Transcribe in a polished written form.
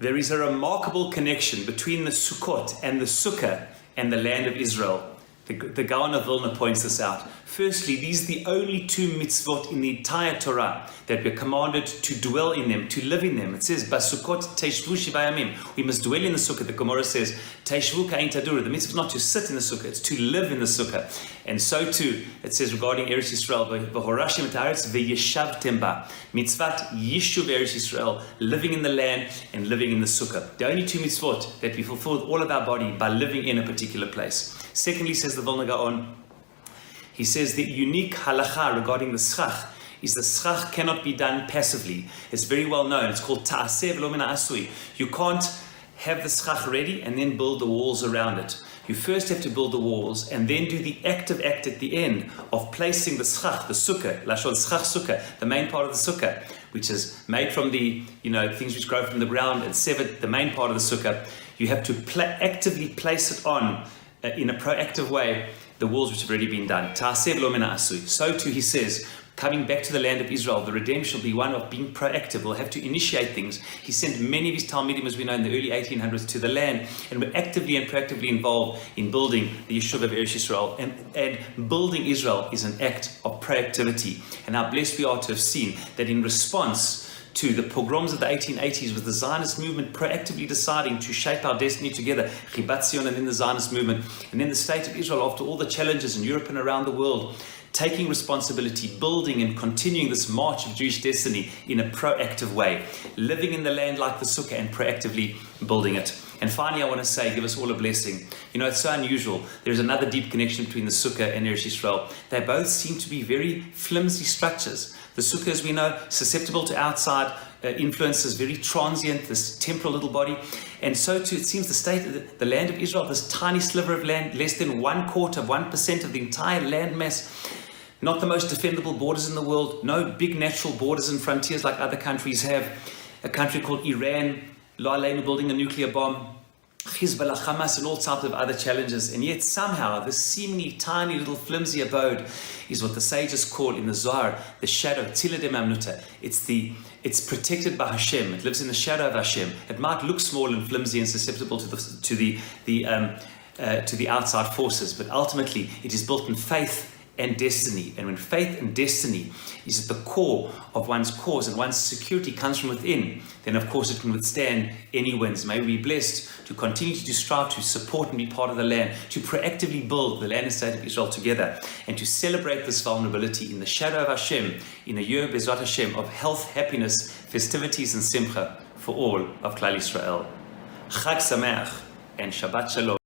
There is a remarkable connection between the Sukkot and the Sukkah and the land of Israel. The Gaon of Vilna points this out. Firstly, these are the only two mitzvot in the entire Torah that we're commanded to dwell in them, to live in them. It says, Sukkot teishvu shiva yamim. We must dwell in the Sukkah. The Gemara says, teishvu ka'in tadura. The mitzvah is not to sit in the Sukkah, it's to live in the Sukkah. And so too, it says regarding Eretz Yisrael, v'horashim et haaretz v'yeshavtem ba. Mitzvat yishuv Eretz Yisrael, living in the land and living in the Sukkah. The only two mitzvot that we fulfill with all of our body by living in a particular place. Secondly, says the Vilna Gaon, he says the unique halacha regarding the schach is the schach cannot be done passively. It's very well known. It's called ta'aseh v'lo min ha'asui. You can't have the schach ready and then build the walls around it. You first have to build the walls and then do the active act at the end of placing the schach, the sukkah, lashon schach sukkah, the main part of the sukkah, which is made from the, things which grow from the ground and severed, the main part of the sukkah. You have to actively place it on in a proactive way, the walls which have already been done. So too, he says, coming back to the land of Israel, the redemption will be one of being proactive. We'll have to initiate things. He sent many of his Talmidim, as we know, in the early 1800s to the land, and were actively and proactively involved in building the Yeshuv of Eretz Yisrael. And building Israel is an act of proactivity. And how blessed we are to have seen that in response to the pogroms of the 1880s, with the Zionist movement proactively deciding to shape our destiny together, Chibat Zion and then the Zionist movement, and then the state of Israel after all the challenges in Europe and around the world, taking responsibility, building and continuing this march of Jewish destiny in a proactive way, living in the land like the Sukkah and proactively building it. And finally, I want to say, give us all a blessing. It's so unusual. There's another deep connection between the Sukkah and Eretz Yisrael. They both seem to be very flimsy structures. The Sukkah, as we know, susceptible to outside influences, very transient, this temporal little body. And so too, it seems the land of Israel, this tiny sliver of land, less than 1% of the entire land mass, not the most defendable borders in the world, no big natural borders and frontiers like other countries have. A country called Iran, lo aleinu, building a nuclear bomb, Hezbollah, Hamas, and all types of other challenges. And yet somehow this seemingly tiny little flimsy abode is what the sages call in the Zohar the shadow, Tzilad Mamnuta. It's protected by Hashem. It lives in the shadow of Hashem. It might look small and flimsy and susceptible to the outside forces, but ultimately it is built in faith and destiny. And when faith and destiny is at the core of one's cause and one's security comes from within, then of course it can withstand any winds. May we be blessed to continue to strive to support and be part of the land, to proactively build the land and state of Israel together, and to celebrate this vulnerability in the shadow of Hashem, in a year, Bezrat Hashem, of health, happiness, festivities and simcha for all of Klal Yisrael. Chag Sameach and Shabbat Shalom.